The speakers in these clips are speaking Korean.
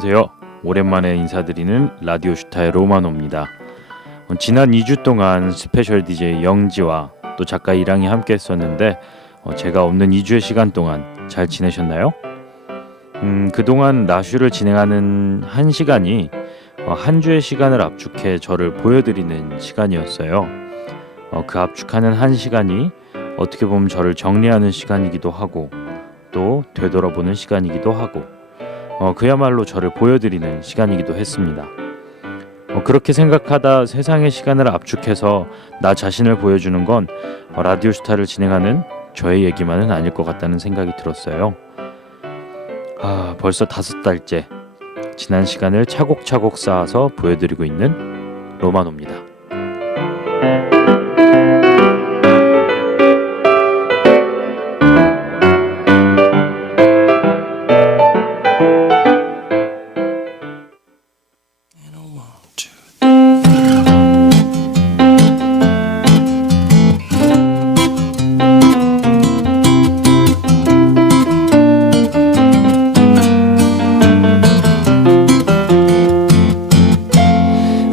안녕하세요. 오랜만에 인사드리는 라디오 슈타의 로마노입니다. 지난 2주 동안 스페셜 DJ 영지와 또 작가 이랑이 함께 했었는데 제가 없는 2주의 시간 동안 잘 지내셨나요? 그동안 나슈를 진행하는 한 시간이 한 주의 시간을 압축해 저를 보여드리는 시간이었어요. 그 압축하는 한 시간이 어떻게 보면 저를 정리하는 시간이기도 하고 또 되돌아보는 시간이기도 하고 그야말로 저를 보여드리는 시간이기도 했습니다. 그렇게 생각하다 세상의 시간을 압축해서 나 자신을 보여주는 건 라디오 슈타를 진행하는 저의 얘기만은 아닐 것 같다는 생각이 들었어요. 벌써 5달째 지난 시간을 차곡차곡 쌓아서 보여드리고 있는 로마노입니다.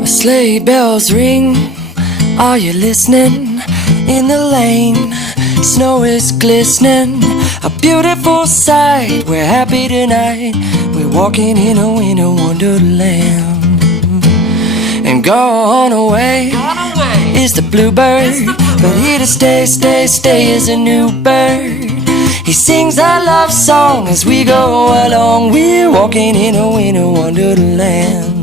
Sleigh bells ring, are you listening? In the lane, snow is glistening, a beautiful sight. We're happy tonight, we're walking in a winter wonderland. And gone away is the bluebird, but here to stay, stay, stay is a new bird. He sings our love song as we go along. We're walking in a winter wonderland.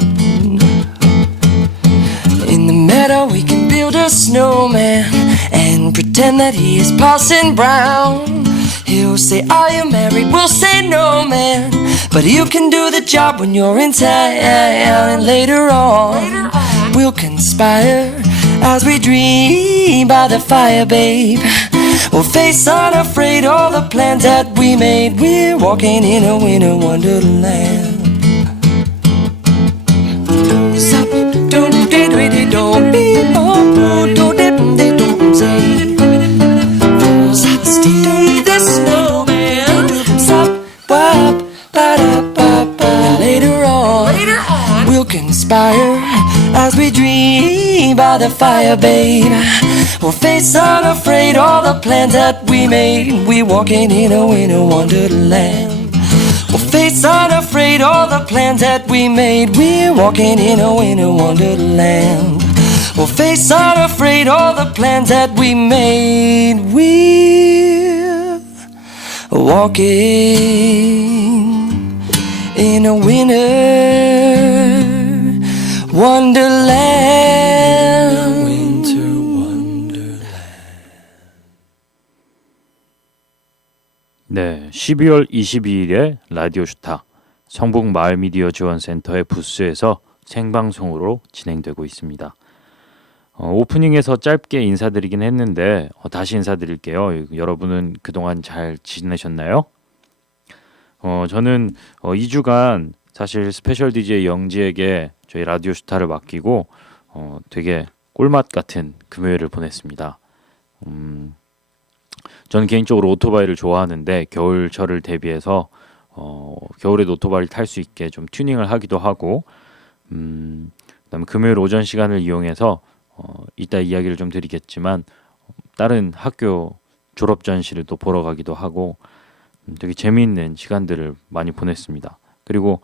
In the meadow we can build a snowman and pretend that he is Parson Brown. He'll say, are you married? We'll say no, man, but you can do the job when you're in town. And later on we'll conspire as we dream by the fire, babe. We'll face unafraid all the plans that we made. We're walking in a winter wonderland. Don't be don't say the snowman. Later on we'll conspire as we dream by the fire, babe. We'll face unafraid all the plans that we made. We're walking in a winter wonderland. We'll face unafraid all the plans that we made. We're walking in a winter wonderland. We'll face unafraid all the plans that we made. We're walking in a winter wonderland. Winter wonderland. 네, 12월 22일에 라디오 슈타 성북 마을미디어 지원센터의 부스에서 생방송으로 진행되고 있습니다. 오프닝에서 짧게 인사드리긴 했는데 다시 인사드릴게요. 여러분은 그동안 잘 지내셨나요? 저는 2주간 사실 스페셜 DJ 영지에게 저희 라디오 슈타를 맡기고 되게 꿀맛 같은 금요일을 보냈습니다. 저는 개인적으로 오토바이를 좋아하는데 겨울철을 대비해서 겨울에도 오토바이를 탈 수 있게 좀 튜닝을 하기도 하고 그다음에 금요일 오전 시간을 이용해서 이따 이야기를 좀 드리겠지만 다른 학교 졸업 전시를 또 보러 가기도 하고 되게 재미있는 시간들을 많이 보냈습니다. 그리고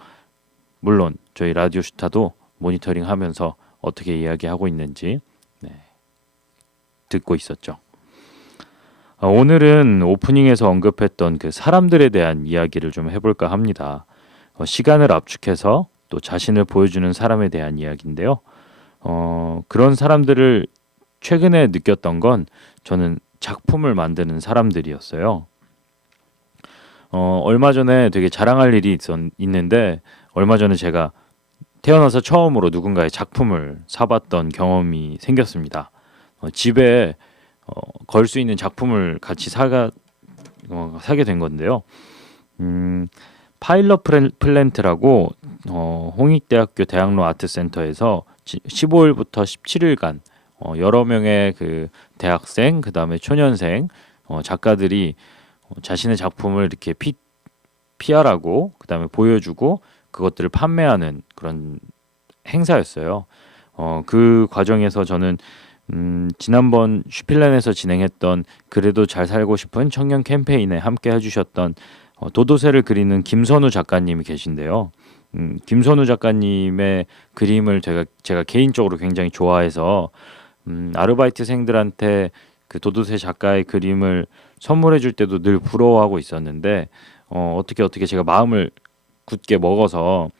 물론 저희 라디오 슈타도 모니터링하면서 어떻게 이야기하고 있는지 듣고 있었죠. 오늘은 오프닝에서 언급했던 그 사람들에 대한 이야기를 좀 해볼까 합니다. 시간을 압축해서 또 자신을 보여주는 사람에 대한 이야기인데요. 그런 사람들을 최근에 느꼈던 건 저는 작품을 만드는 사람들이었어요. 얼마 전에 되게 자랑할 일이 있는데 얼마 전에 제가 태어나서 처음으로 누군가의 작품을 사봤던 경험이 생겼습니다. 집에 걸 수 있는 작품을 같이 사게 된 건데요. 파일럿 플랜트라고 홍익대학교 대학로 아트센터에서 15일부터 17일간 여러 명의 그 대학생, 그 다음에 초년생 작가들이 자신의 작품을 이렇게 PR하고 그 다음에 보여주고 그것들을 판매하는 그런 행사였어요. 그 과정에서 저는 지난번 슈필랜에서 진행했던 그래도 잘 살고 싶은 청년 캠페인에 함께 해주셨던 도도새를 그리는 김선우 작가님이 계신데요. 김선우 작가님의 그림을 제가 개인적으로 굉장히 좋아해서 아르바이트생들한테 그 도도새 작가의 그림을 선물해 줄 때도 늘 부러워하고 있었는데 어떻게 제가 마음을 굳게 먹어서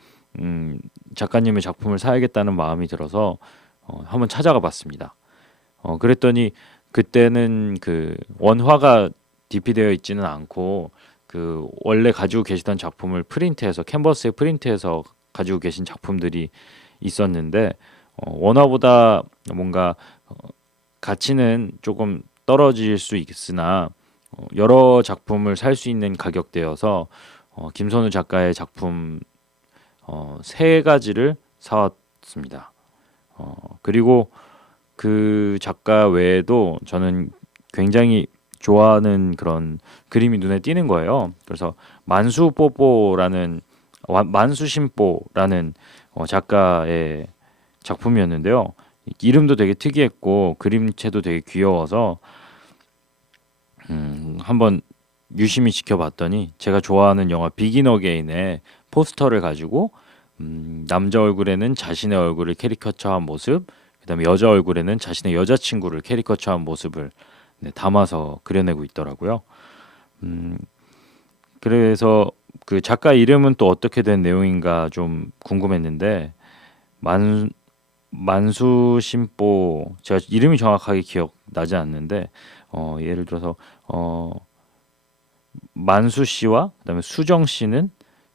작가님의 작품을 사야겠다는 마음이 들어서 한번 찾아가 봤습니다. 그랬더니 그때는 그 원화가 DP되어 있지는 않고 그 원래 가지고 계시던 작품을 프린트해서 캔버스에 프린트해서 가지고 계신 작품들이 있었는데 원화보다 뭔가 가치는 조금 떨어질 수 있으나 여러 작품을 살 수 있는 가격대여서 김선우 작가의 작품 세 가지를 사왔습니다. 그리고 그 작가 외에도 저는 굉장히 좋아하는 그런 그림이 눈에 띄는 거예요. 그래서 만수신뽀라는 작가의 작품이었는데요. 이름도 되게 특이했고 그림체도 되게 귀여워서 한번 유심히 지켜봤더니 제가 좋아하는 영화 비긴 어게인의 포스터를 가지고 남자 얼굴에는 자신의 얼굴을 캐리커처한 모습, 그다음에 여자 얼굴에는 자신의 여자친구를 캐리커처한 모습을 담아서 그려내고 있더라고요. 그래서 그 작가 이름은 또 어떻게 된 내용인가 좀 궁금했는데 만수신뽀, 제가 이름이 정확하게 기억나지 않는데 예를 들어서 만수 씨와 그다음에 수정 씨는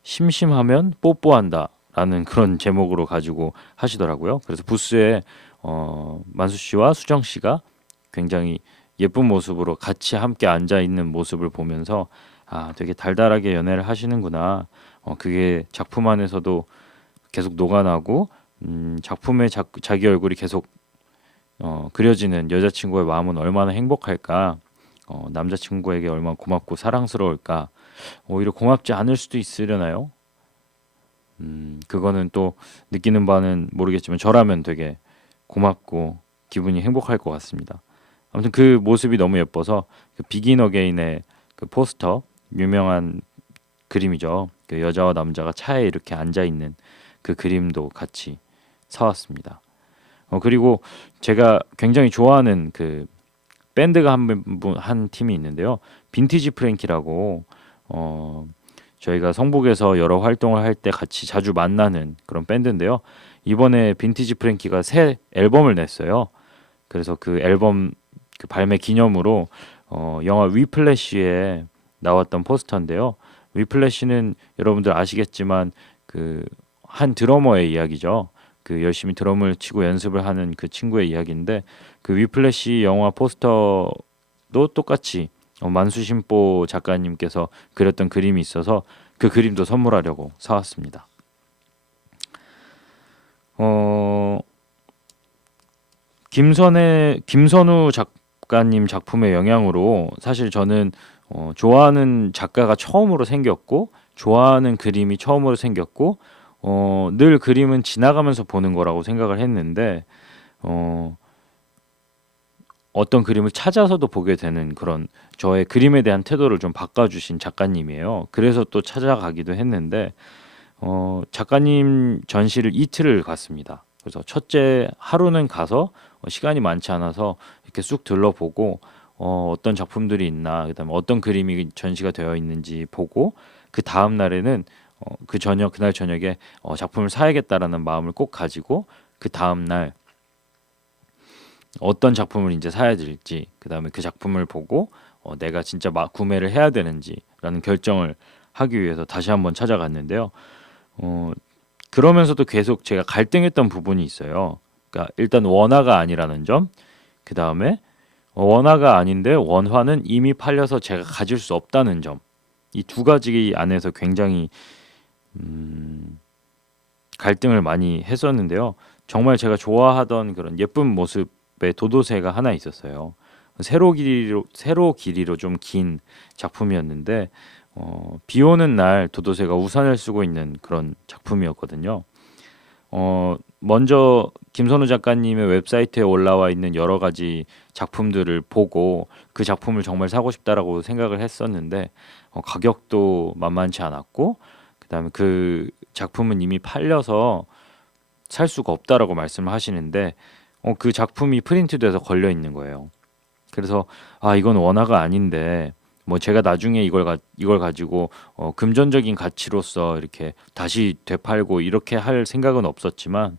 심심하면 뽀뽀한다라는 그런 제목으로 가지고 하시더라고요. 그래서 부스에 만수 씨와 수정 씨가 굉장히 예쁜 모습으로 같이 함께 앉아 있는 모습을 보면서 되게 달달하게 연애를 하시는구나. 그게 작품 안에서도 계속 녹아나고 작품에 자기 얼굴이 계속 그려지는 여자친구의 마음은 얼마나 행복할까. 남자친구에게 얼마나 고맙고 사랑스러울까. 오히려 고맙지 않을 수도 있으려나요? 그거는 또 느끼는 바는 모르겠지만 저라면 되게 고맙고 기분이 행복할 것 같습니다. 아무튼 그 모습이 너무 예뻐서 그 비긴 어게인의 그 포스터, 유명한 그림이죠. 그 여자와 남자가 차에 이렇게 앉아 있는 그 그림도 같이 사왔습니다. 그리고 제가 굉장히 좋아하는 그 밴드가 한 팀이 있는데요. 빈티지 프랭키라고 저희가 성북에서 여러 활동을 할 때 같이 자주 만나는 그런 밴드인데요. 이번에 빈티지 프랭키가 새 앨범을 냈어요. 그래서 그 앨범 그 발매 기념으로 영화 위플래시에 나왔던 포스터인데요. 위플래시는 여러분들 아시겠지만 그 한 드러머의 이야기죠. 그 열심히 드럼을 치고 연습을 하는 그 친구의 이야기인데 그 위플래시 영화 포스터도 똑같이 만수신뽀 작가님께서 그렸던 그림이 있어서 그 그림도 선물하려고 사왔습니다. 김선우 작가님 작품의 영향으로 사실 저는 좋아하는 작가가 처음으로 생겼고 좋아하는 그림이 처음으로 생겼고 늘 그림은 지나가면서 보는 거라고 생각을 했는데 어떤 그림을 찾아서도 보게 되는 그런 저의 그림에 대한 태도를 좀 바꿔주신 작가님이에요. 그래서 또 찾아가기도 했는데 작가님 전시를 이틀을 갔습니다. 그래서 첫째 하루는 가서 시간이 많지 않아서 이렇게 쑥 둘러보고 어떤 작품들이 있나, 그다음에 어떤 그림이 전시가 되어 있는지 보고 그 다음 날에는 그날 저녁에 작품을 사야겠다라는 마음을 꼭 가지고 그 다음 날 어떤 작품을 이제 사야 될지, 그다음에 그 작품을 보고 내가 진짜 구매를 해야 되는지라는 결정을 하기 위해서 다시 한번 찾아갔는데요. 그러면서도 계속 제가 갈등했던 부분이 있어요. 그러니까 일단 원화가 아니라는 점, 그다음에 원화가 아닌데 원화는 이미 팔려서 제가 가질 수 없다는 점. 이 두 가지 안에서 굉장히 갈등을 많이 했었는데요. 정말 제가 좋아하던 그런 예쁜 모습의 도도새가 하나 있었어요. 세로 길이로 좀 긴 작품이었는데 비 오는 날 도도새가 우산을 쓰고 있는 그런 작품이었거든요. 먼저 김선우 작가님의 웹사이트에 올라와 있는 여러 가지 작품들을 보고 그 작품을 정말 사고 싶다라고 생각을 했었는데 가격도 만만치 않았고 그다음에 그 작품은 이미 팔려서 살 수가 없다라고 말씀을 하시는데 그 작품이 프린트돼서 걸려 있는 거예요. 그래서 이건 원화가 아닌데 뭐 제가 나중에 이걸 가지고 금전적인 가치로서 이렇게 다시 되팔고 이렇게 할 생각은 없었지만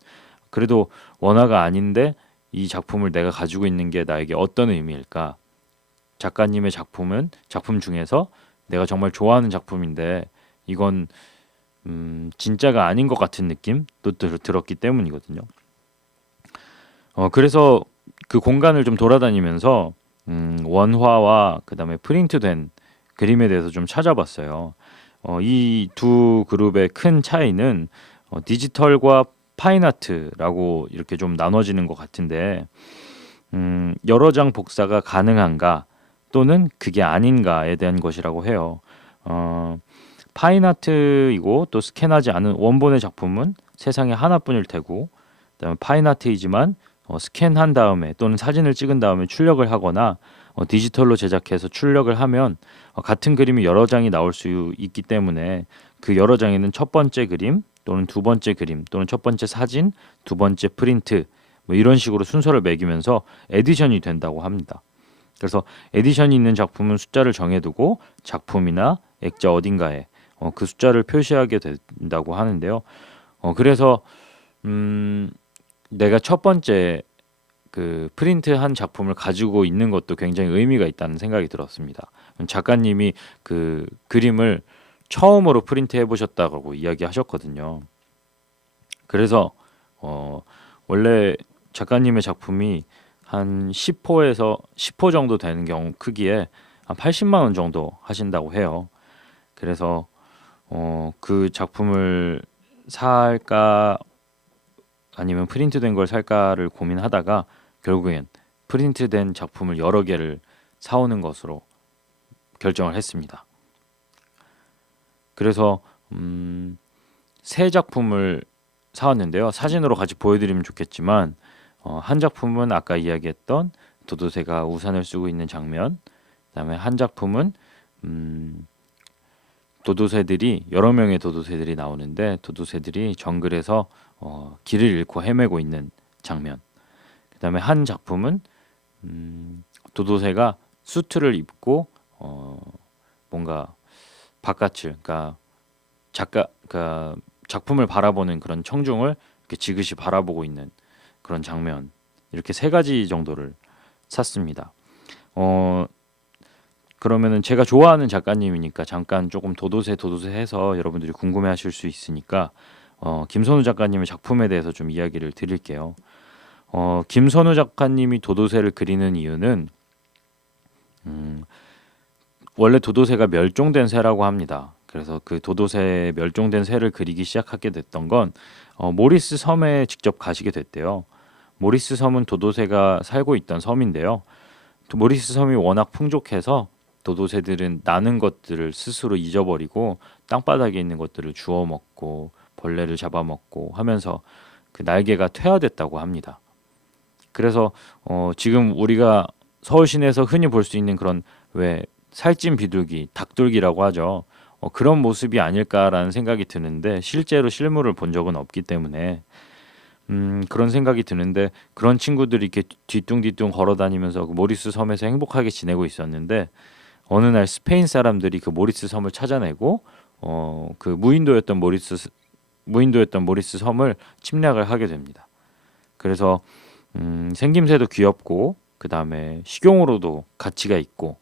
그래도 원화가 아닌데 이 작품을 내가 가지고 있는 게 나에게 어떤 의미일까? 작가님의 작품 중에서 내가 정말 좋아하는 작품인데 이건 진짜가 아닌 것 같은 느낌도 들었기 때문이거든요. 그래서 그 공간을 좀 돌아다니면서 원화와 그다음에 프린트된 그림에 대해서 좀 찾아봤어요. 이 두 그룹의 큰 차이는 디지털과 파인아트라고 이렇게 좀 나눠지는 것 같은데 여러 장 복사가 가능한가 또는 그게 아닌가에 대한 것이라고 해요. 파인아트이고 또 스캔하지 않은 원본의 작품은 세상에 하나뿐일 테고 그다음에 파인아트이지만 스캔한 다음에 또는 사진을 찍은 다음에 출력을 하거나 디지털로 제작해서 출력을 하면 같은 그림이 여러 장이 나올 수 있기 때문에 그 여러 장에는 첫 번째 그림 또는 두 번째 그림 또는 첫 번째 사진, 두 번째 프린트 뭐 이런 식으로 순서를 매기면서 에디션이 된다고 합니다. 그래서 에디션이 있는 작품은 숫자를 정해두고 작품이나 액자 어딘가에 그 숫자를 표시하게 된다고 하는데요. 그래서 내가 첫 번째 그 프린트한 작품을 가지고 있는 것도 굉장히 의미가 있다는 생각이 들었습니다. 작가님이 그 그림을 처음으로 프린트해 보셨다고 이야기하셨거든요. 그래서 원래 작가님의 작품이 한 10호에서 10호 정도 되는 경우 크기에 한 80만 원 정도 하신다고 해요. 그래서 그 작품을 살까 아니면 프린트된 걸 살까를 고민하다가 결국엔 프린트된 작품을 여러 개를 사오는 것으로 결정을 했습니다. 그래서 세 작품을 사왔는데요. 사진으로 같이 보여드리면 좋겠지만 한 작품은 아까 이야기했던 도도새가 우산을 쓰고 있는 장면, 그다음에 한 작품은 도도새들이 여러 명의 도도새들이 나오는데 도도새들이 정글에서 길을 잃고 헤매고 있는 장면. 그다음에 한 작품은 도도새가 수트를 입고 뭔가 바깥을 그러니까 작품을 바라보는 그런 청중을 이렇게 지그시 바라보고 있는 그런 장면. 이렇게 세 가지 정도를 샀습니다. 그러면은 제가 좋아하는 작가님이니까 잠깐 조금 도도새 해서 여러분들이 궁금해하실 수 있으니까 김선우 작가님의 작품에 대해서 좀 이야기를 드릴게요. 김선우 작가님이 도도새를 그리는 이유는 원래 도도새가 멸종된 새라고 합니다. 그래서 그 도도새 멸종된 새를 그리기 시작하게 됐던 건 모리스 섬에 직접 가시게 됐대요. 모리스 섬은 도도새가 살고 있던 섬인데요. 모리스 섬이 워낙 풍족해서 도도새들은 나는 것들을 스스로 잊어버리고 땅바닥에 있는 것들을 주워 먹고 벌레를 잡아먹고 하면서 그 날개가 퇴화됐다고 합니다. 그래서 지금 우리가 서울 시내에서 흔히 볼 수 있는 그런 왜 살찐 비둘기, 닭둘기라고 하죠. 그런 모습이 아닐까라는 생각이 드는데 실제로 실물을 본 적은 없기 때문에 그런 생각이 드는데 그런 친구들이 이렇게 뒤뚱뒤뚱 걸어다니면서 그 모리스 섬에서 행복하게 지내고 있었는데 어느 날 스페인 사람들이 그 모리스 섬을 찾아내고 그 무인도였던 모리스 섬을 침략을 하게 됩니다. 그래서 생김새도 귀엽고 그 다음에 식용으로도 가치가 있고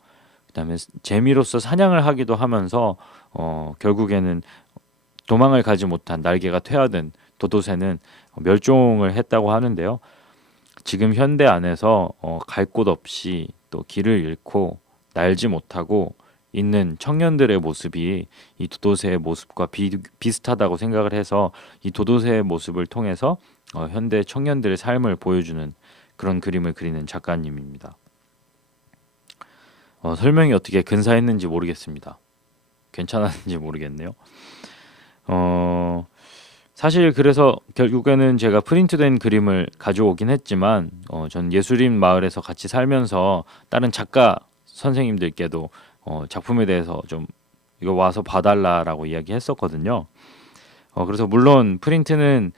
그 다음에 재미로서 사냥을 하기도 하면서 결국에는 도망을 가지 못한 날개가 퇴화된 도도새는 멸종을 했다고 하는데요. 지금 현대 안에서 갈 곳 없이 또 길을 잃고 날지 못하고 있는 청년들의 모습이 이 도도새의 모습과 비슷하다고 생각을 해서 이 도도새의 모습을 통해서 현대 청년들의 삶을 보여주는 그런 그림을 그리는 작가님입니다. 설명이 어떻게 근사했는지 모르겠습니다. 괜찮았는지 모르겠네요. 사실 그래서 결국에는 제가 프린트된 그림을 가져오긴 했지만 전 예술인 마을에서 같이 살면서 다른 작가 선생님들께도 작품에 대해서 좀 이거 와서 봐달라라고 이야기했었거든요. 그래서 물론 프린트는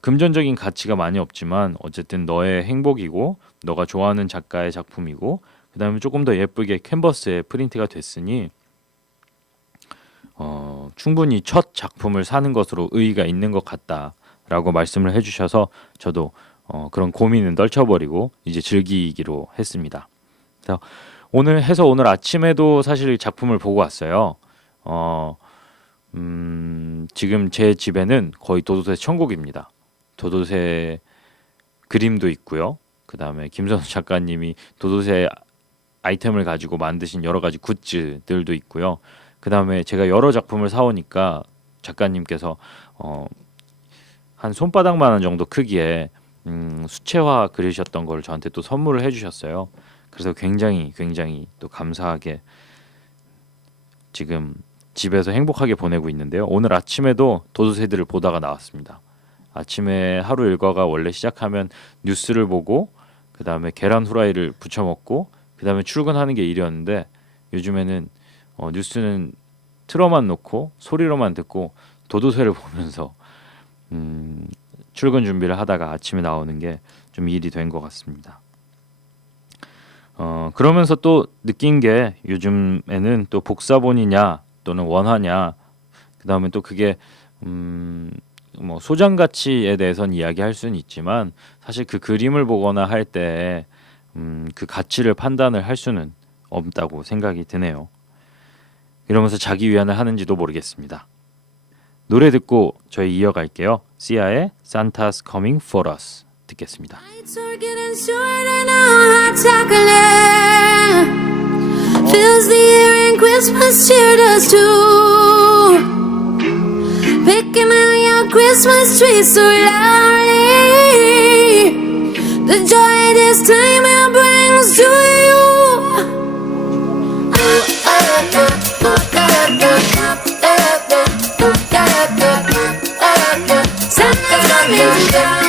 금전적인 가치가 많이 없지만 어쨌든 너의 행복이고 너가 좋아하는 작가의 작품이고 그 다음에 조금 더 예쁘게 캔버스에 프린트가 됐으니 충분히 첫 작품을 사는 것으로 의의가 있는 것 같다라고 말씀을 해주셔서 저도 그런 고민은 떨쳐버리고 이제 즐기기로 했습니다. 그래서 오늘 아침에도 사실 작품을 보고 왔어요. 지금 제 집에는 거의 도도새 천국입니다. 도도새 그림도 있고요. 그 다음에 김선우 작가님이 도도새 아이템을 가지고 만드신 여러 가지 굿즈들도 있고요. 그 다음에 제가 여러 작품을 사오니까 작가님께서 한 손바닥만한 정도 크기의 수채화 그리셨던 걸 저한테 또 선물을 해주셨어요. 그래서 굉장히 또 감사하게 지금 집에서 행복하게 보내고 있는데요. 오늘 아침에도 도도새들을 보다가 나왔습니다. 아침에 하루 일과가 원래 시작하면 뉴스를 보고 그 다음에 계란 후라이를 부쳐 먹고 그 다음에 출근하는 게 일이었는데 요즘에는 뉴스는 틀어만 놓고 소리로만 듣고 도도새를 보면서 출근 준비를 하다가 아침에 나오는 게 좀 일이 된 것 같습니다. 그러면서 또 느낀 게 요즘에는 또 복사본이냐 또는 원화냐 그 다음에 또 그게 뭐 소장 가치에 대해서는 이야기할 수는 있지만 사실 그 그림을 보거나 할 때 그 가치를 판단을 할 수는 없다고 생각이 드네요. 이러면서 자기 위안을 하는지도 모르겠습니다. 노래 듣고 저희 이어갈게요. 시아의 Santa's Coming for Us 듣겠습니다. Nights are getting shorter now, hot chocolate fills the air and Christmas cheer does too. Picking out your Christmas tree so loudly, the joy this time it brings to you. Santa's coming to town.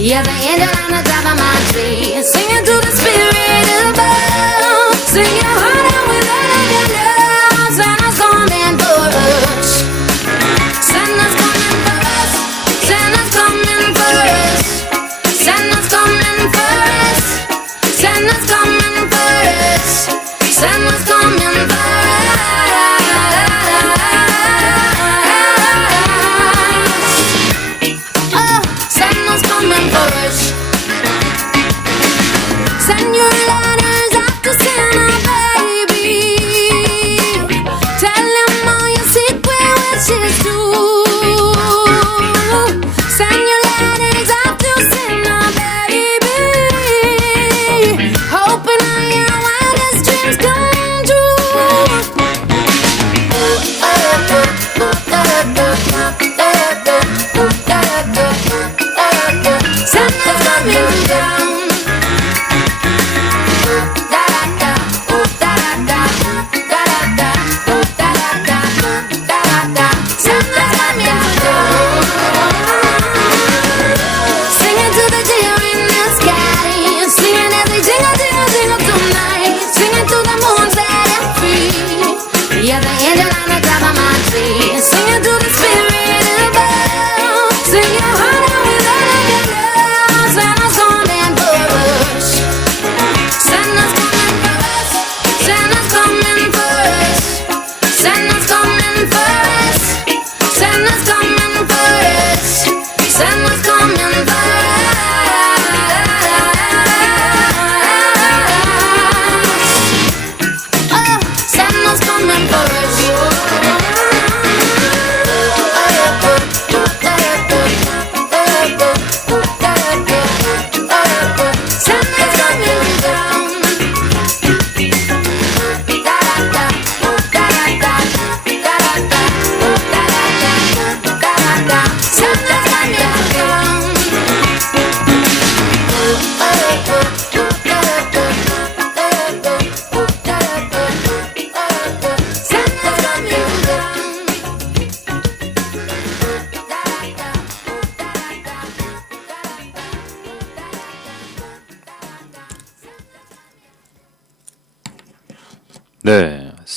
Yeah, the angel on the top of my tree, singing to the spirit above. Sing your heart out with all of your love. Santa's coming for us. Santa's coming for us. Santa's coming for us. Santa's coming for us. Santa's coming for us. Santa's coming for us. Oh, Santa's coming for us.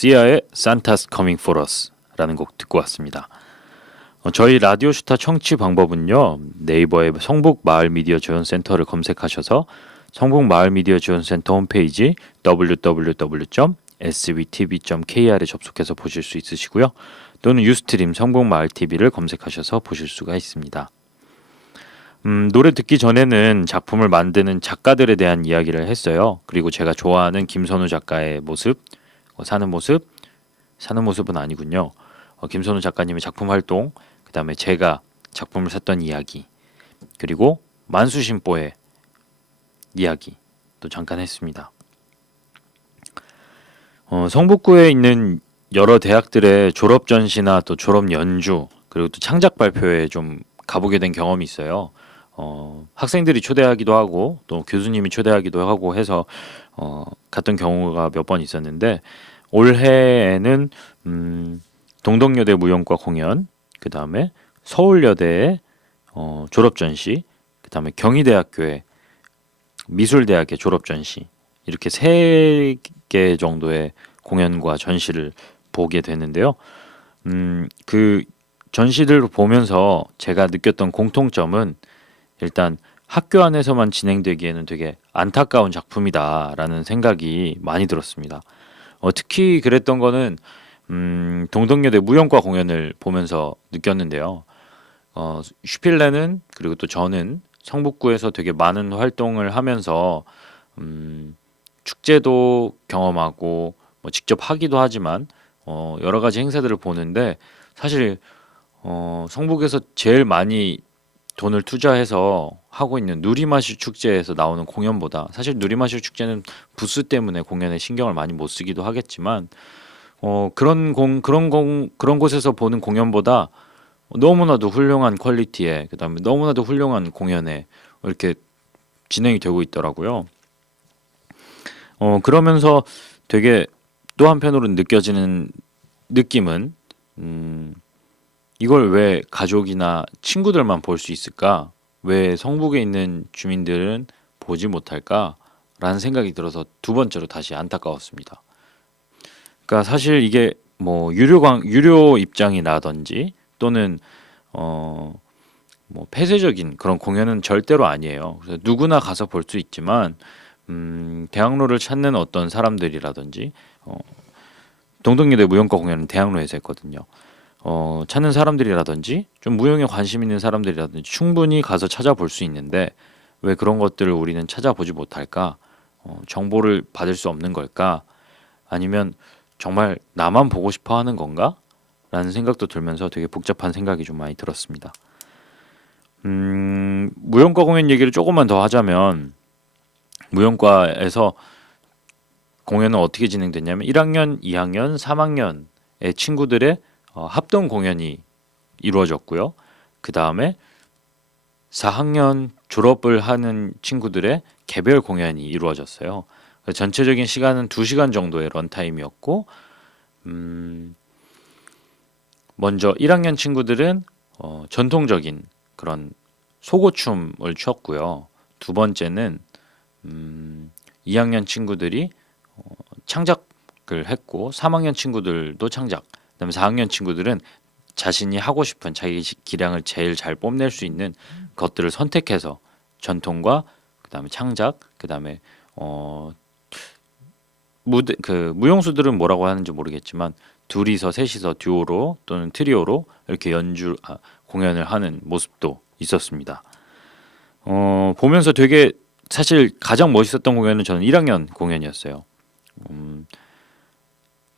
시아의 Santa's Coming for Us라는 곡 듣고 왔습니다. 저희 라디오슈타 청취 방법은요. 네이버에 성북 마을 미디어 지원 센터를 검색하셔서 성북 마을 미디어 지원 센터 홈페이지 www.svtv.kr에 접속해서 보실 수 있으시고요. 또는 유스트림 성북 마을 TV를 검색하셔서 보실 수가 있습니다. 노래 듣기 전에는 작품을 만드는 작가들에 대한 이야기를 했어요. 그리고 제가 좋아하는 김선우 작가의 모습, 사는 모습은 아니군요. 김선우 작가님의 작품 활동, 그 다음에 제가 작품을 샀던 이야기, 그리고 만수심보의 이야기 또 잠깐 했습니다. 성북구에 있는 여러 대학들의 졸업 전시나 또 졸업 연주, 그리고 또 창작 발표에 좀 가보게 된 경험이 있어요. 학생들이 초대하기도 하고 또 교수님이 초대하기도 하고 해서 갔던 경우가 몇 번 있었는데, 올해에는 동덕여대 무용과 공연, 그 다음에 서울여대의 졸업 전시, 그 다음에 경희대학교의 미술대학의 졸업 전시, 이렇게 3개 정도의 공연과 전시를 보게 되는데요. 그 전시들을 보면서 제가 느꼈던 공통점은 일단 학교 안에서만 진행되기에는 되게 안타까운 작품이다라는 생각이 많이 들었습니다. 특히 그랬던 거는 동덕여대 무용과 공연을 보면서 느꼈는데요. 슈필레는, 그리고 또 저는 성북구에서 되게 많은 활동을 하면서 축제도 경험하고 뭐 직접 하기도 하지만 여러 가지 행사들을 보는데, 사실 성북에서 제일 많이 돈을 투자해서 하고 있는 누리마실 축제에서 나오는 공연보다, 사실 누리마실 축제는 부스 때문에 공연에 신경을 많이 못 쓰기도 하겠지만 그런 곳에서 보는 공연보다 너무나도 훌륭한 퀄리티에, 그다음에 너무나도 훌륭한 공연에 이렇게 진행이 되고 있더라고요. 그러면서 되게 또 한편으로 느껴지는 느낌은 이걸 왜 가족이나 친구들만 볼 수 있을까? 왜 성북에 있는 주민들은 보지 못할까? 라는 생각이 들어서 두 번째로 다시 안타까웠습니다. 그러니까 사실 이게 뭐 유료 입장이라든지 또는 뭐 폐쇄적인 그런 공연은 절대로 아니에요. 그래서 누구나 가서 볼 수 있지만 대학로를 찾는 어떤 사람들이라든지, 동덕여대 무용과 공연은 대학로에서 했거든요. 찾는 사람들이라든지 좀 무용에 관심 있는 사람들이라든지 충분히 가서 찾아볼 수 있는데 왜 그런 것들을 우리는 찾아보지 못할까? 정보를 받을 수 없는 걸까? 아니면 정말 나만 보고 싶어 하는 건가? 라는 생각도 들면서 되게 복잡한 생각이 좀 많이 들었습니다. 무용과 공연 얘기를 조금만 더 하자면, 무용과에서 공연은 어떻게 진행됐냐면 1학년, 2학년, 3학년의 친구들의 합동 공연이 이루어졌고요. 그 다음에 4학년 졸업을 하는 친구들의 개별 공연이 이루어졌어요. 전체적인 시간은 2시간 정도의 런타임이었고, 먼저 1학년 친구들은 전통적인 그런 속옷춤을 췄고요. 두 번째는 2학년 친구들이 창작을 했고, 3학년 친구들도 창작, 그다음에 4학년 친구들은 자신이 하고 싶은 자기 기량을 제일 잘 뽐낼 수 있는 것들을 선택해서 전통과 그다음에 창작, 그다음에 무용수들은 뭐라고 하는지 모르겠지만 둘이서 셋이서 듀오로 또는 트리오로 이렇게 공연을 하는 모습도 있었습니다. 보면서 되게 사실 가장 멋있었던 공연은 저는 1학년 공연이었어요.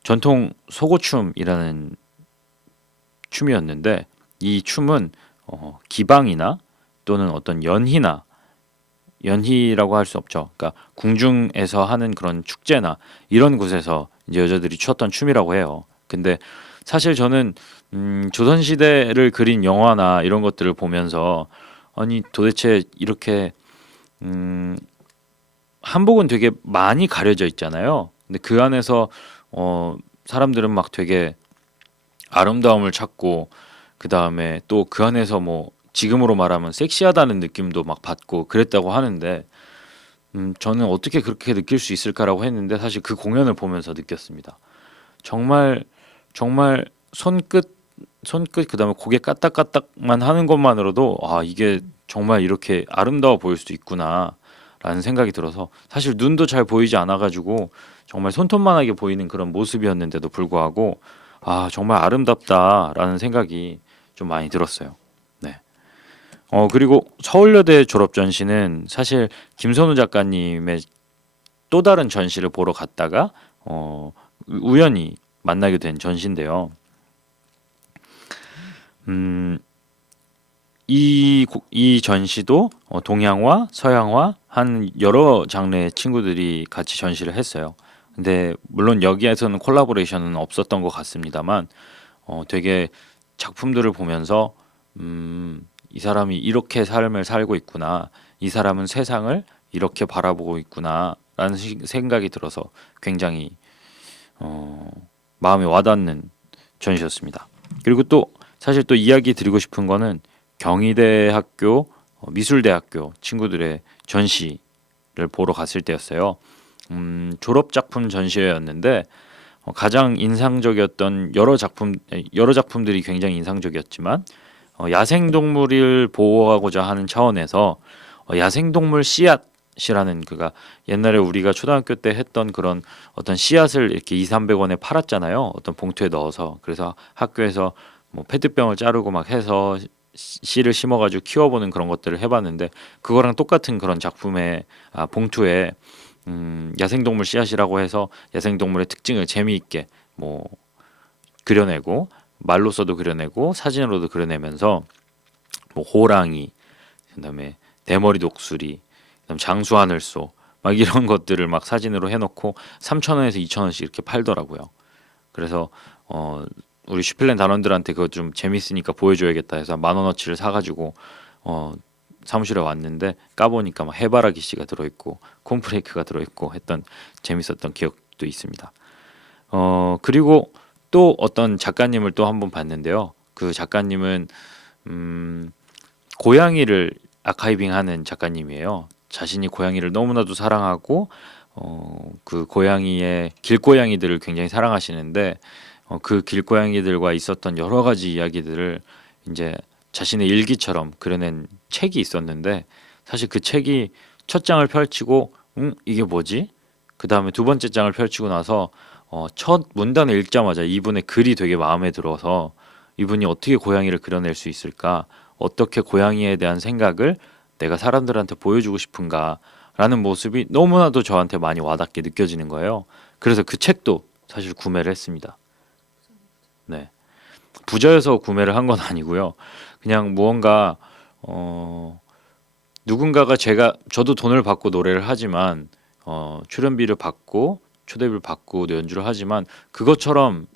전통 속옷춤이라는 춤이었는데, 이 춤은 기방이나 또는 어떤 연희라고 할 수 없죠. 그러니까 궁중에서 하는 그런 축제나 이런 곳에서 이제 여자들이 추었던 춤이라고 해요. 근데 사실 저는 조선시대를 그린 영화나 이런 것들을 보면서, 아니 도대체 이렇게 한복은 되게 많이 가려져 있잖아요. 근데 그 안에서 사람들은 막 되게 아름다움을 찾고, 그 다음에 또 그 안에서 뭐 지금으로 말하면 섹시하다는 느낌도 막 받고 그랬다고 하는데, 저는 어떻게 그렇게 느낄 수 있을까라고 했는데 사실 그 공연을 보면서 느꼈습니다. 정말 정말 손끝 그다음에 고개 까딱까딱만 하는 것만으로도 아 이게 정말 이렇게 아름다워 보일 수도 있구나라는 생각이 들어서 사실 눈도 잘 보이지 않아가지고 정말 손톱만하게 보이는 그런 모습이었는데도 불구하고 아 정말 아름답다라는 생각이 좀 많이 들었어요. 네. 그리고 서울여대 졸업 전시는 사실 김선우 작가님의 또 다른 전시를 보러 갔다가 우연히 만나게 된 전시인데요. 이 전시도 동양화, 서양화 한 여러 장르의 친구들이 같이 전시를 했어요. 근데 물론 여기에서는 콜라보레이션은 없었던 것 같습니다만 되게 작품들을 보면서 이 사람이 이렇게 삶을 살고 있구나, 이 사람은 세상을 이렇게 바라보고 있구나라는 생각이 들어서 굉장히 마음에 와닿는 전시였습니다. 그리고 또 사실 또 이야기 드리고 싶은 거는 경희대학교 미술대학교 친구들의 전시를 보러 갔을 때였어요. 졸업 작품 전시회였는데 가장 인상적이었던 여러 작품들이 굉장히 인상적이었지만 야생동물을 보호하고자 하는 차원에서 야생동물 씨앗이라는 그가 옛날에 우리가 초등학교 때 했던 그런 어떤 씨앗을 이렇게 200~300원에 팔았잖아요. 어떤 봉투에 넣어서. 그래서 학교에서 뭐 페트병을 자르고 막 해서 씨를 심어가지고 키워보는 그런 것들을 해봤는데 그거랑 똑같은 그런 작품의 봉투에 야생동물 씨앗이라고 해서 야생동물의 특징을 재미있게 뭐 그려내고 말로써도 그려내고 사진으로도 그려내면서 뭐 호랑이, 그다음에 대머리 독수리, 그다음 장수하늘소 막 이런 것들을 막 사진으로 해놓고 3,000원에서 2,000원씩 이렇게 팔더라고요. 그래서 우리 슈필렌 단원들한테 그거 좀 재밌으니까 보여줘야겠다 해서 10,000원어치를 사가지고 사무실에 왔는데 까보니까 막 해바라기 씨가 들어있고 콘프레이크가 들어있고 했던 재밌었던 기억도 있습니다. 그리고 또 어떤 작가님을 또 한 번 봤는데요. 그 작가님은 고양이를 아카이빙하는 작가님이에요. 자신이 고양이를 너무나도 사랑하고 그 고양이의 길고양이들을 굉장히 사랑하시는데 그 길고양이들과 있었던 여러 가지 이야기들을 이제 자신의 일기처럼 그려낸 책이 있었는데 사실 그 책이 첫 장을 펼치고 이게 뭐지? 그 다음에 두 번째 장을 펼치고 나서 첫 문단을 읽자마자 이분의 글이 되게 마음에 들어서 이분이 어떻게 고양이를 그려낼 수 있을까? 어떻게 고양이에 대한 생각을 내가 사람들한테 보여주고 싶은가? 라는 모습이 너무나도 저한테 많이 와닿게 느껴지는 거예요. 그래서 그 책도 사실 구매를 했습니다. 네. 부자여서 구매를 한 건 아니고요. 그냥 무언가 누군가가 저도 돈을 받고 노래를 하지만 출연비를 받고 초대비를 받고 연주를 하지만 그것처럼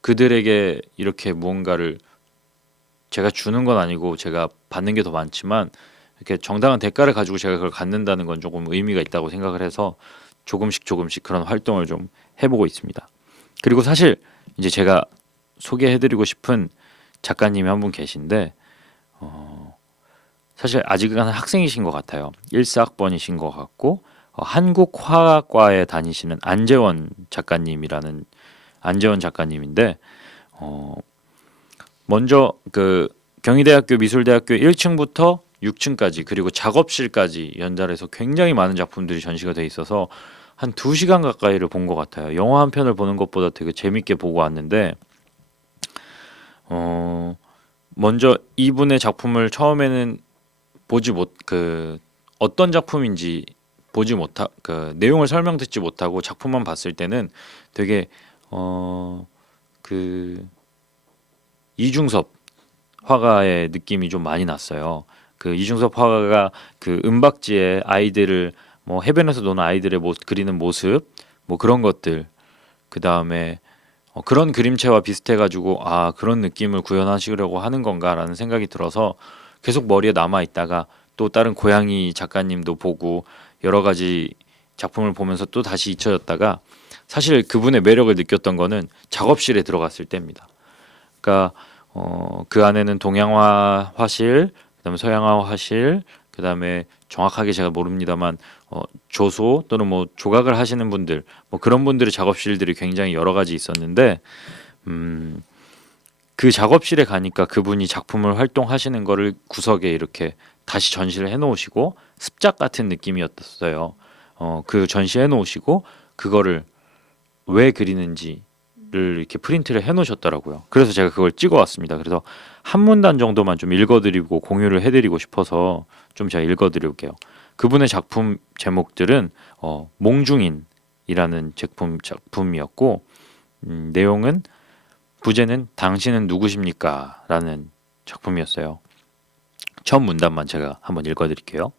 그들에게 이렇게 무언가를 제가 주는 건 아니고 제가 받는 게 더 많지만 이렇게 정당한 대가를 가지고 제가 그걸 갖는다는 건 조금 의미가 있다고 생각을 해서 조금씩 그런 활동을 좀 해보고 있습니다. 그리고 사실 이제 제가 소개해드리고 싶은 작가님이 한 분 계신데 사실 아직은 학생이신 것 같아요. 1사학번이신 것 같고 한국화학과에 다니시는 안재원 작가님인데 먼저 그 경희대학교 미술대학교 1층부터 6층까지 그리고 작업실까지 연달아서 굉장히 많은 작품들이 전시가 돼 있어서 한 2시간 가까이를 본 것 같아요. 영화 한 편을 보는 것보다 되게 재밌게 보고 왔는데 먼저 이분의 작품을 처음에는 어떤 작품인지 그 내용을 설명 듣지 못하고 작품만 봤을 때는 되게 그 이중섭 화가의 느낌이 좀 많이 났어요. 그 이중섭 화가가 그 은박지에 아이들을 뭐 해변에서 노는 아이들의 그리는 모습 뭐 그런 것들 그 다음에 그런 그림체와 비슷해가지고 그런 느낌을 구현하시려고 하는 건가라는 생각이 들어서 계속 머리에 남아 있다가 또 다른 고양이 작가님도 보고 여러 가지 작품을 보면서 또 다시 잊혀졌다가 사실 그분의 매력을 느꼈던 거는 작업실에 들어갔을 때입니다. 그러니까 그 안에는 동양화 화실, 그다음에 서양화 화실, 그다음에 정확하게 제가 모릅니다만 조소 또는 뭐 조각을 하시는 분들 뭐 그런 분들의 작업실들이 굉장히 여러 가지 있었는데 그 작업실에 가니까 그분이 작품을 활동하시는 거를 구석에 이렇게 다시 전시를 해놓으시고 습작 같은 느낌이었어요. 그 전시해 놓으시고 그거를 왜 그리는지를 이렇게 프린트를 해놓으셨더라고요. 그래서 제가 그걸 찍어왔습니다. 그래서 한 문단 정도만 좀 읽어드리고 공유를 해드리고 싶어서 좀 제가 읽어드릴게요. 그분의 작품 제목들은 몽중인이라는 작품이었고 내용은 부제는 당신은 누구십니까? 라는 작품이었어요. 처음 문단만 제가 한번 읽어드릴게요.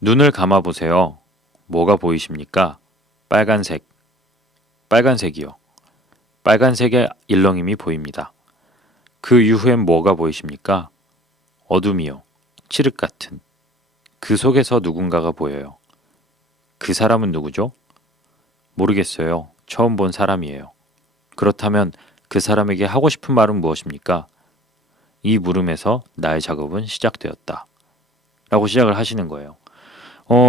눈을 감아보세요. 뭐가 보이십니까? 빨간색. 빨간색이요. 빨간색의 일렁임이 보입니다. 그 이후엔 뭐가 보이십니까? 어둠이요. 칠흑 같은. 그 속에서 누군가가 보여요. 그 사람은 누구죠? 모르겠어요. 처음 본 사람이에요. 그렇다면 그 사람에게 하고 싶은 말은 무엇입니까? 이 물음에서 나의 작업은 시작되었다. 라고 시작을 하시는 거예요.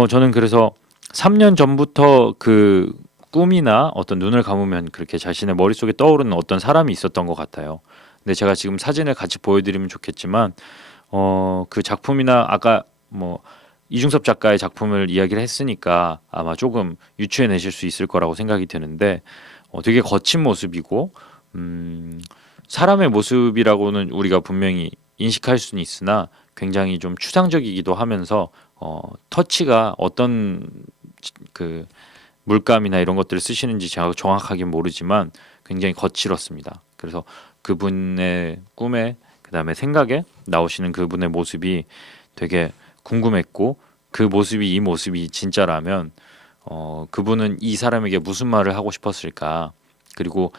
저는 그래서 3년 전부터 그 꿈이나 어떤 눈을 감으면 그렇게 자신의 머릿속에 떠오르는 어떤 사람이 있었던 것 같아요. 근데 제가 지금 사진을 같이 보여드리면 좋겠지만 그 작품이나 아까 뭐 이중섭 작가의 작품을 이야기를 했으니까 아마 조금 유추해내실 수 있을 거라고 생각이 드는데 되게 거친 모습이고 사람의 모습이라고는 우리가 분명히 인식할 수는 있으나 굉장히 좀 추상적이기도 하면서 터치가 어떤 그 물감이나 이런 것들을 쓰시는지 제가 정확하게 모르지만 굉장히 거칠었습니다. 그래서 그분의 꿈에 그다음에 생각에 나오시는 그분의 모습이 되게 궁금했고 그 모습이 이 모습이 진짜라면 그분은 이 사람에게 무슨 말을 하고 싶었을까? 그리고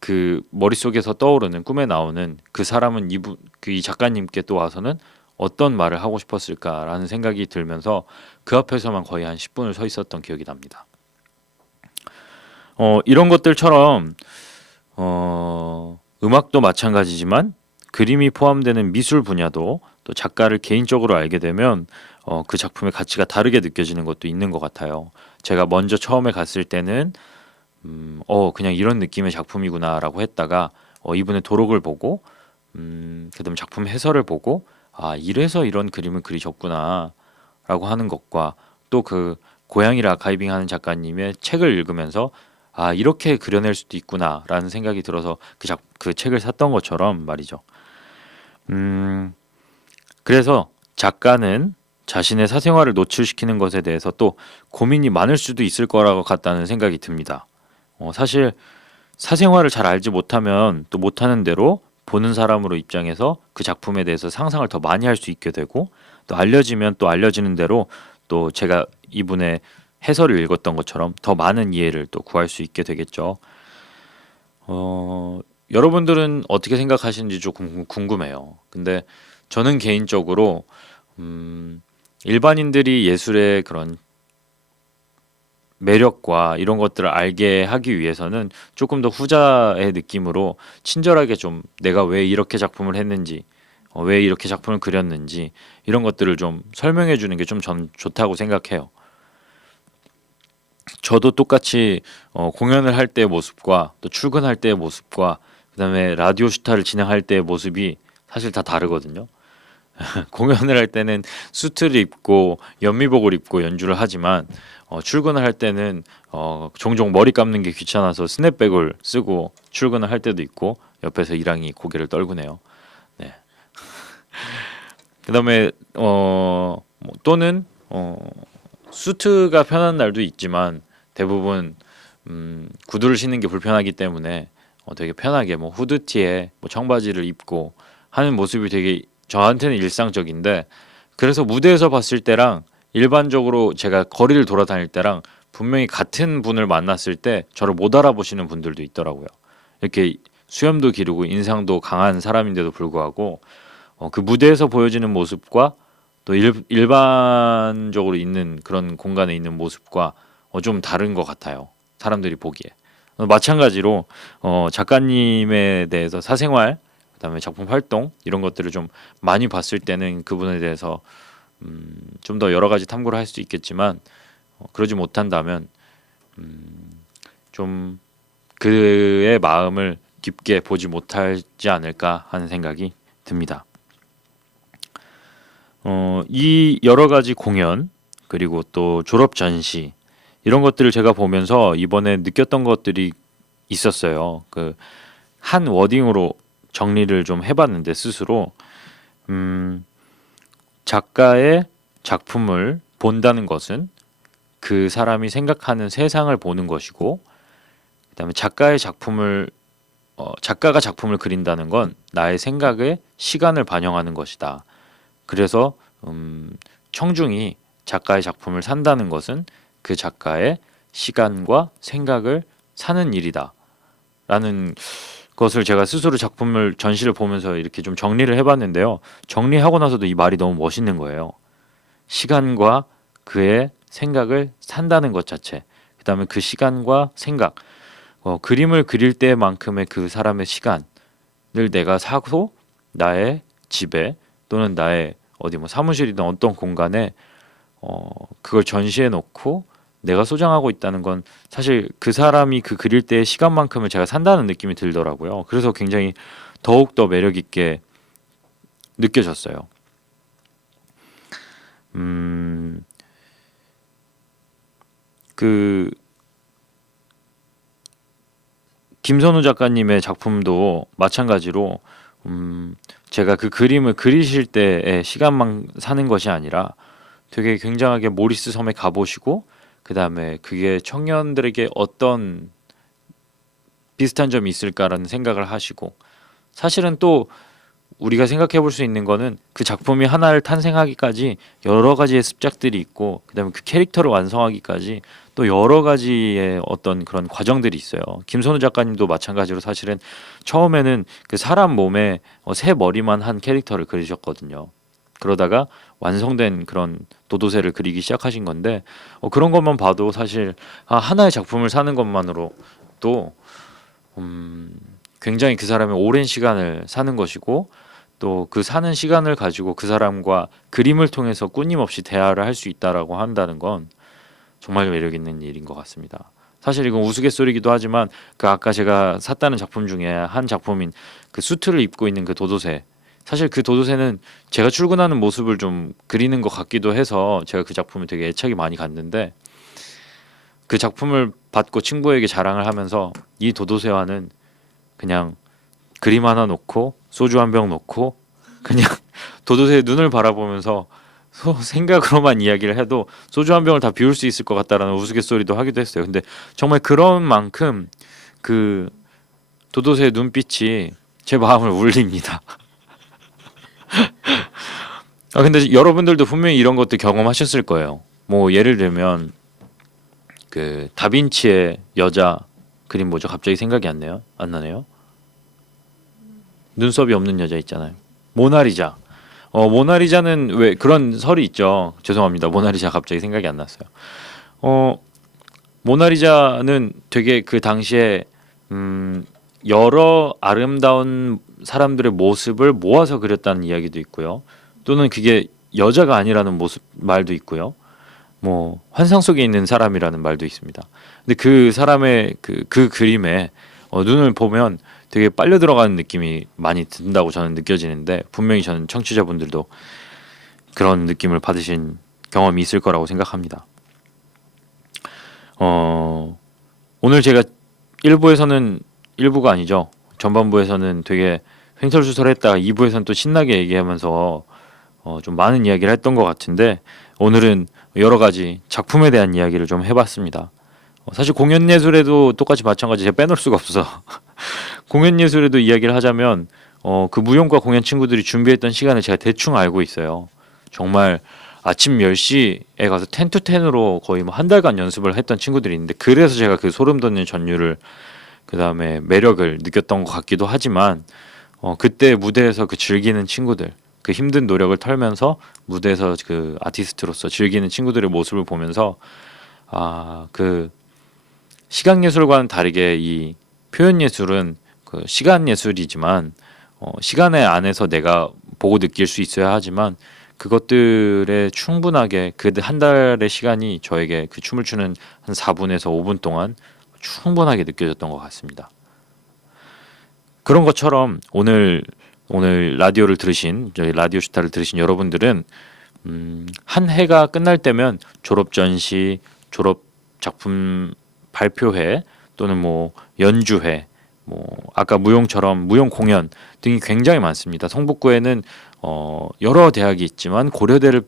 그 머릿속에서 떠오르는 꿈에 나오는 그 사람은 이 작가님께 또 와서는 어떤 말을 하고 싶었을까라는 생각이 들면서 그 앞에서만 거의 한 10분을 서 있었던 기억이 납니다. 이런 것들처럼 음악도 마찬가지지만 그림이 포함되는 미술 분야도 또 작가를 개인적으로 알게 되면 그 작품의 가치가 다르게 느껴지는 것도 있는 것 같아요. 제가 먼저 처음에 갔을 때는 그냥 이런 느낌의 작품이구나라고 했다가 이분의 도록을 보고 그다음 작품 해설을 보고 이래서 이런 그림을 그리셨구나라고 하는 것과 또 그 고양이를 아카이빙하는 작가님의 책을 읽으면서 이렇게 그려낼 수도 있구나라는 생각이 들어서 그 책을 샀던 것처럼 말이죠. 그래서 작가는 자신의 사생활을 노출시키는 것에 대해서 또 고민이 많을 수도 있을 거라고 같다는 생각이 듭니다. 사실 사생활을 잘 알지 못하면 또 못하는 대로 보는 사람으로 입장에서 그 작품에 대해서 상상을 더 많이 할 수 있게 되고 또 알려지면 또 알려지는 대로 또 제가 이분의 해설을 읽었던 것처럼 더 많은 이해를 또 구할 수 있게 되겠죠. 여러분들은 어떻게 생각하시는지 조금 궁금해요. 근데 저는 개인적으로 일반인들이 예술의 그런 매력과 이런 것들을 알게 하기 위해서는 조금 더 후자의 느낌으로 친절하게 좀 내가 왜 이렇게 작품을 했는지 왜 이렇게 작품을 그렸는지 이런 것들을 좀 설명해 주는 게 좀 전 좋다고 생각해요. 저도 똑같이 공연을 할 때의 모습과 또 출근할 때의 모습과 그다음에 라디오 슈타를 진행할 때의 모습이 사실 다 다르거든요. 공연을 할 때는 수트를 입고 연미복을 입고 연주를 하지만 출근을 할 때는 종종 머리 감는 게 귀찮아서 스냅백을 쓰고 출근을 할 때도 있고 옆에서 이랑이 고개를 떨구네요. 네. 그다음에 또는 수트가 편한 날도 있지만 대부분 구두를 신는 게 불편하기 때문에 되게 편하게 뭐 후드티에 뭐 청바지를 입고 하는 모습이 되게 저한테는 일상적인데 그래서 무대에서 봤을 때랑 일반적으로 제가 거리를 돌아다닐 때랑 분명히 같은 분을 만났을 때 저를 못 알아보시는 분들도 있더라고요. 이렇게 수염도 기르고 인상도 강한 사람인데도 불구하고 그 무대에서 보여지는 모습과 또 일반적으로 있는 그런 공간에 있는 모습과 좀 다른 것 같아요. 사람들이 보기에. 마찬가지로 작가님에 대해서 사생활 그다음에 작품 활동 이런 것들을 좀 많이 봤을 때는 그분에 대해서 좀 더 여러 가지 탐구를 할 수 있겠지만 그러지 못한다면 좀 그의 마음을 깊게 보지 못하지 않을까 하는 생각이 듭니다. 이 여러 가지 공연 그리고 또 졸업 전시 이런 것들을 제가 보면서 이번에 느꼈던 것들이 있었어요. 그 한 워딩으로 정리를 좀 해봤는데 스스로 작가의 작품을 본다는 것은 그 사람이 생각하는 세상을 보는 것이고, 그다음에 작가가 작품을 그린다는 건 나의 생각의 시간을 반영하는 것이다. 그래서 청중이 작가의 작품을 산다는 것은 그 작가의 시간과 생각을 사는 일이다 라는 것을 제가 스스로 전시를 보면서 이렇게 좀 정리를 해봤는데요. 정리하고 나서도 이 말이 너무 멋있는 거예요. 시간과 그의 생각을 산다는 것 자체, 그 다음에 그 시간과 생각, 그림을 그릴 때만큼의 그 사람의 시간을 내가 사고 나의 집에 또는 나의 어디 뭐 사무실이든 어떤 공간에 그걸 전시해 놓고 내가 소장하고 있다는 건 사실 그 사람이 그 그릴 때의 시간만큼을 제가 산다는 느낌이 들더라고요. 그래서 굉장히 더욱더 매력 있게 느껴졌어요. 그 김선우 작가님의 작품도 마찬가지로 제가 그 그림을 그리실 때의 시간만 사는 것이 아니라 되게 굉장하게 모리스 섬에 가보시고 그 다음에 그게 청년들에게 어떤 비슷한 점이 있을까라는 생각을 하시고, 사실은 또 우리가 생각해 볼 수 있는 거는 그 작품이 하나를 탄생하기까지 여러 가지의 습작들이 있고, 그 다음에 그 캐릭터를 완성하기까지 또 여러 가지의 어떤 그런 과정들이 있어요. 김선우 작가님도 마찬가지로 사실은 처음에는 그 사람 몸에 새 머리만 한 캐릭터를 그리셨거든요. 그러다가 완성된 그런 도도새를 그리기 시작하신 건데, 그런 것만 봐도 사실 하나의 작품을 사는 것만으로도 굉장히 그 사람의 오랜 시간을 사는 것이고, 또 그 사는 시간을 가지고 그 사람과 그림을 통해서 끊임없이 대화를 할 수 있다라고 한다는 건 정말 매력 있는 일인 것 같습니다. 사실 이건 우스갯소리기도 하지만 그 아까 제가 샀다는 작품 중에 한 작품인 그 수트를 입고 있는 그 도도새, 사실 그 도도새는 제가 출근하는 모습을 좀 그리는 것 같기도 해서 제가 그 작품을 되게 애착이 많이 갔는데, 그 작품을 받고 친구에게 자랑을 하면서 이 도도새와는 그냥 그림 하나 놓고 소주 한 병 놓고 그냥 도도새의 눈을 바라보면서 생각으로만 이야기를 해도 소주 한 병을 다 비울 수 있을 것 같다라는 우스갯소리도 하기도 했어요. 근데 정말 그런 만큼 그 도도새의 눈빛이 제 마음을 울립니다. 근데 여러분들도 분명히 이런 것도 경험하셨을 거예요. 뭐 예를 들면 그 다빈치의 여자 그림 뭐죠? 갑자기 생각이 안 나네요. 눈썹이 없는 여자 있잖아요. 모나리자. 모나리자는 왜 그런 설이 있죠. 죄송합니다. 모나리자 갑자기 생각이 안 났어요. 모나리자는 되게 그 당시에 여러 아름다운 사람들의 모습을 모아서 그렸다는 이야기도 있고요. 또는 그게 여자가 아니라는 말도 있고요. 뭐 환상 속에 있는 사람이라는 말도 있습니다. 근데 그 사람의 그 그림에 눈을 보면 되게 빨려 들어가는 느낌이 많이 든다고 저는 느껴지는데, 분명히 저는 청취자분들도 그런 느낌을 받으신 경험이 있을 거라고 생각합니다. 오늘 제가 1부가 아니죠. 전반부에서는 되게 횡설수설했다가 2부에서는 또 신나게 얘기하면서 좀 많은 이야기를 했던 것 같은데, 오늘은 여러 가지 작품에 대한 이야기를 좀 해봤습니다. 사실 공연 예술에도 똑같이 마찬가지, 제가 빼놓을 수가 없어. 공연 예술에도 이야기를 하자면 그 무용과 공연 친구들이 준비했던 시간을 제가 대충 알고 있어요. 정말 아침 10시에 가서 10to10으로 거의 뭐 한 달간 연습을 했던 친구들이 있는데, 그래서 제가 그 소름 돋는 전율을, 그 다음에 매력을 느꼈던 것 같기도 하지만 그때 무대에서 그 즐기는 친구들, 그 힘든 노력을 털면서 무대에서 그 아티스트로서 즐기는 친구들의 모습을 보면서 그 시각 예술과는 다르게 이 표현 예술은 그 시간 예술이지만 시간의 안에서 내가 보고 느낄 수 있어야 하지만, 그것들에 충분하게 그 한 달의 시간이 저에게 그 춤을 추는 한 4분에서 5분 동안 충분하게 느껴졌던 것 같습니다. 그런 것처럼 오늘 라디오를 들으신 저희 라디오 슈타를 들으신 여러분들은 한 해가 끝날 때면 졸업 전시, 졸업 작품 발표회 또는 뭐 연주회, 뭐 아까 무용처럼 무용 공연 등이 굉장히 많습니다. 성북구에는 여러 대학이 있지만 고려대를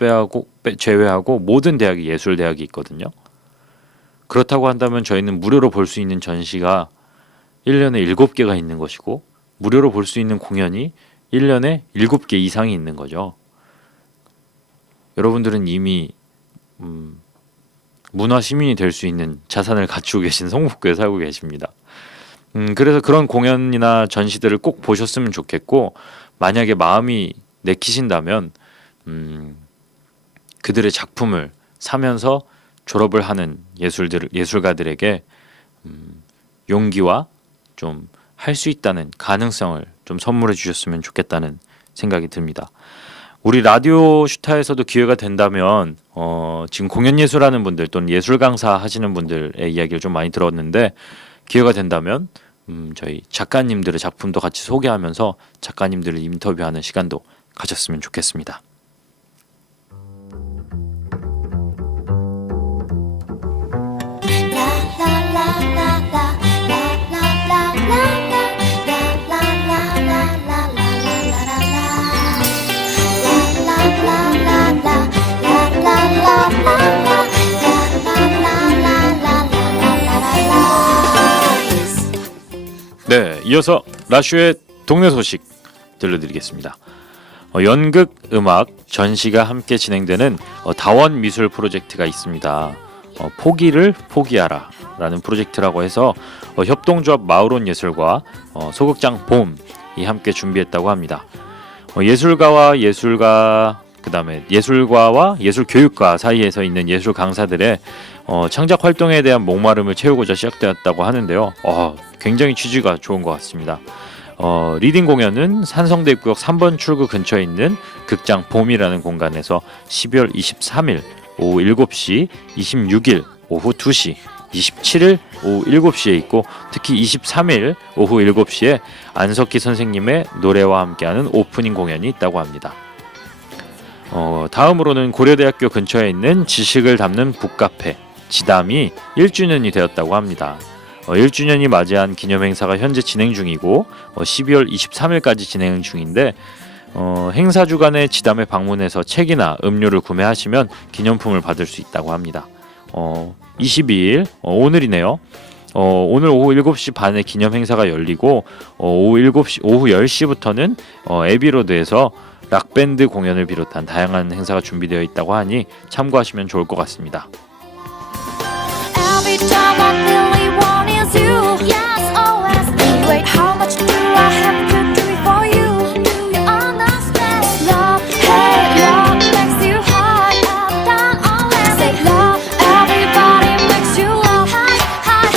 제외하고 모든 대학이 예술대학이 있거든요. 그렇다고 한다면 저희는 무료로 볼 수 있는 전시가 1년에 7개가 있는 것이고 무료로 볼 수 있는 공연이 1년에 7개 이상이 있는 거죠. 여러분들은 이미 문화 시민이 될 수 있는 자산을 갖추고 계신 성북구에 살고 계십니다. 그래서 그런 공연이나 전시들을 꼭 보셨으면 좋겠고, 만약에 마음이 내키신다면 그들의 작품을 사면서 졸업을 하는 예술가들에게 용기와 좀 할 수 있다는 가능성을 좀 선물해 주셨으면 좋겠다는 생각이 듭니다. 우리 라디오 슈타에서도 기회가 된다면 지금 공연 예술하는 분들 또는 예술 강사 하시는 분들의 이야기를 좀 많이 들었는데, 기회가 된다면 저희 작가님들의 작품도 같이 소개하면서 작가님들을 인터뷰하는 시간도 가졌으면 좋겠습니다. 네, 이어서 라슈의 동네 소식 들려드리겠습니다. 연극, 음악, 전시가 함께 진행되는 다원 미술 프로젝트가 있습니다. 포기를 포기하라 라는 프로젝트라고 해서 협동조합 마을온 예술과 소극장 봄이 함께 준비했다고 합니다. 예술가와 그다음에 예술가와 예술교육과 사이에서 있는 예술 강사들의 창작 활동에 대한 목마름을 채우고자 시작되었다고 하는데요. 굉장히 취지가 좋은 것 같습니다. 리딩 공연은 산성대 입구역 3번 출구 근처에 있는 극장 봄이라는 공간에서 12월 23일 오후 7시, 26일 오후 2시, 27일 오후 7시에 있고, 특히 23일 오후 7시에 안석기 선생님의 노래와 함께하는 오프닝 공연이 있다고 합니다. 다음으로는 고려대학교 근처에 있는 지식을 담는 북카페 지담이 1주년이 되었다고 합니다. 1주년이 맞이한 기념행사가 현재 진행 중이고 12월 23일까지 진행 중인데, 행사 주간에 지담에 방문해서 책이나 음료를 구매하시면 기념품을 받을 수 있다고 합니다. 22일 오늘이네요. 오늘 오후 7시 반에 기념행사가 열리고 오후 10시부터는 에비로드에서 락밴드 공연을 비롯한 다양한 행사가 준비되어 있다고 하니 참고하시면 좋을 것 같습니다. Every time I really want is you. Yes, always. Wait, how much do I have to do it for you? Do you understand? Love, hey, love makes you high up, down, always. Say love, everybody makes you up, high, high.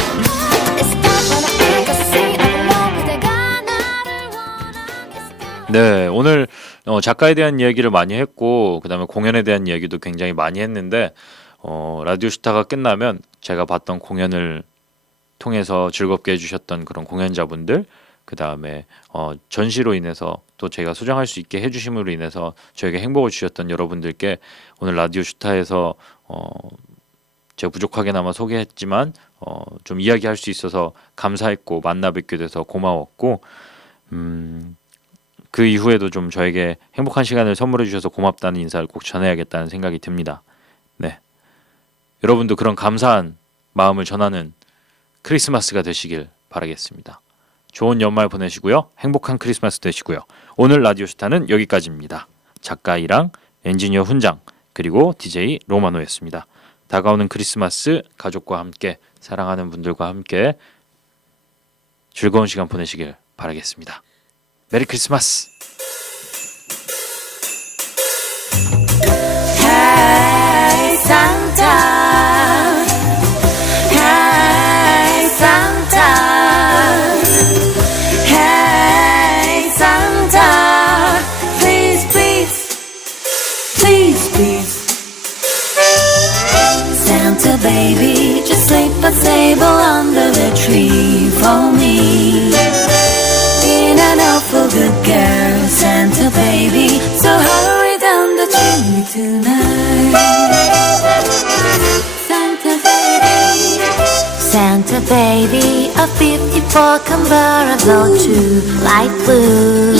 It's time for the big say along. 그대가 나를 원하겠어. 네, 오늘 작가에 대한 이야기를 많이 했고, 그 다음에 공연에 대한 이야기도 굉장히 많이 했는데, 라디오 슈타가 끝나면 제가 봤던 공연을 통해서 즐겁게 해주셨던 그런 공연자분들, 그 다음에 전시로 인해서 또 제가 소장할 수 있게 해주심으로 인해서 저에게 행복을 주셨던 여러분들께 오늘 라디오 슈타에서 제가 부족하게나마 소개했지만 좀 이야기할 수 있어서 감사했고, 만나 뵙게 돼서 고마웠고, 그 이후에도 좀 저에게 행복한 시간을 선물해 주셔서 고맙다는 인사를 꼭 전해야겠다는 생각이 듭니다. 네, 여러분도 그런 감사한 마음을 전하는 크리스마스가 되시길 바라겠습니다. 좋은 연말 보내시고요. 행복한 크리스마스 되시고요. 오늘 라디오 슈타는 여기까지입니다. 작가 이랑, 엔지니어 훈장, 그리고 DJ 로마노였습니다. 다가오는 크리스마스 가족과 함께, 사랑하는 분들과 함께 즐거운 시간 보내시길 바라겠습니다. 메리 크리스마스. Hey Santa, hey Santa, hey Santa, please, please, please. table under the tree for me. Being an awful good girl, Santa baby, so hurry down the chimney tonight. Santa baby, Santa baby, a 54 convertible to light blue.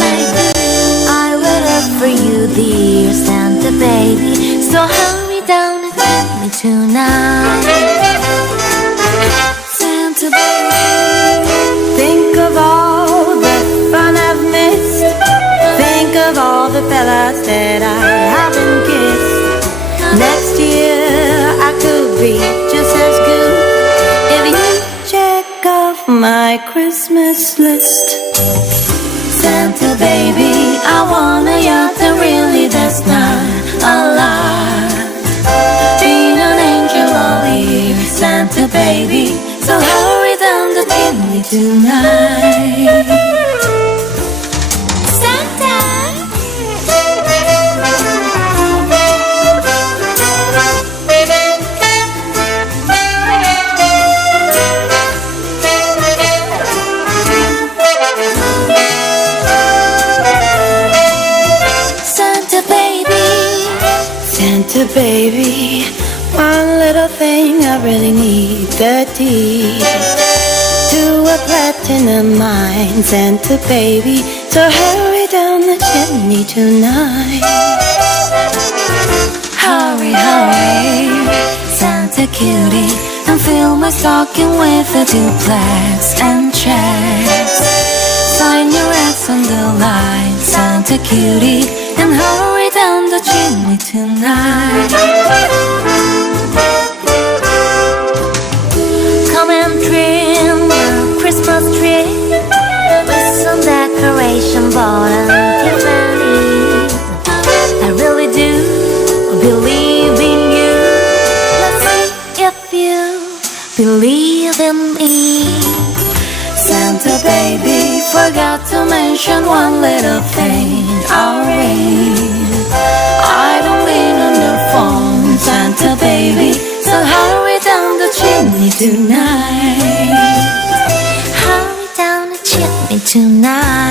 I waited for you, dear Santa baby, so hurry down the chimney tonight. Santa baby, think of all the fun I've missed. Think of all the fellas that I haven't kissed. Next year I could be just as good if you check off my Christmas list. Santa baby, I want a yacht, and really that's not a lie. Being an angel all year, Santa baby, so hurry down the chimney tonight. Santa, Santa baby, Santa baby, one little thing I really need, the deed to a platinum mine, Santa baby, so hurry down the chimney tonight. Hurry, hurry, Santa cutie, and fill my stocking with a duplex and checks. Sign your ass on the line, Santa cutie, and hurry down the chimney tonight. Come and trim your Christmas tree with some decoration bought at Tiffany. I really do believe in you. Let's see if you believe in me. Santa baby, forgot to mention one little thing. Our ring, I don't mean on the phone, Santa baby, so hurry down the chimney tonight. Hurry down the chimney tonight.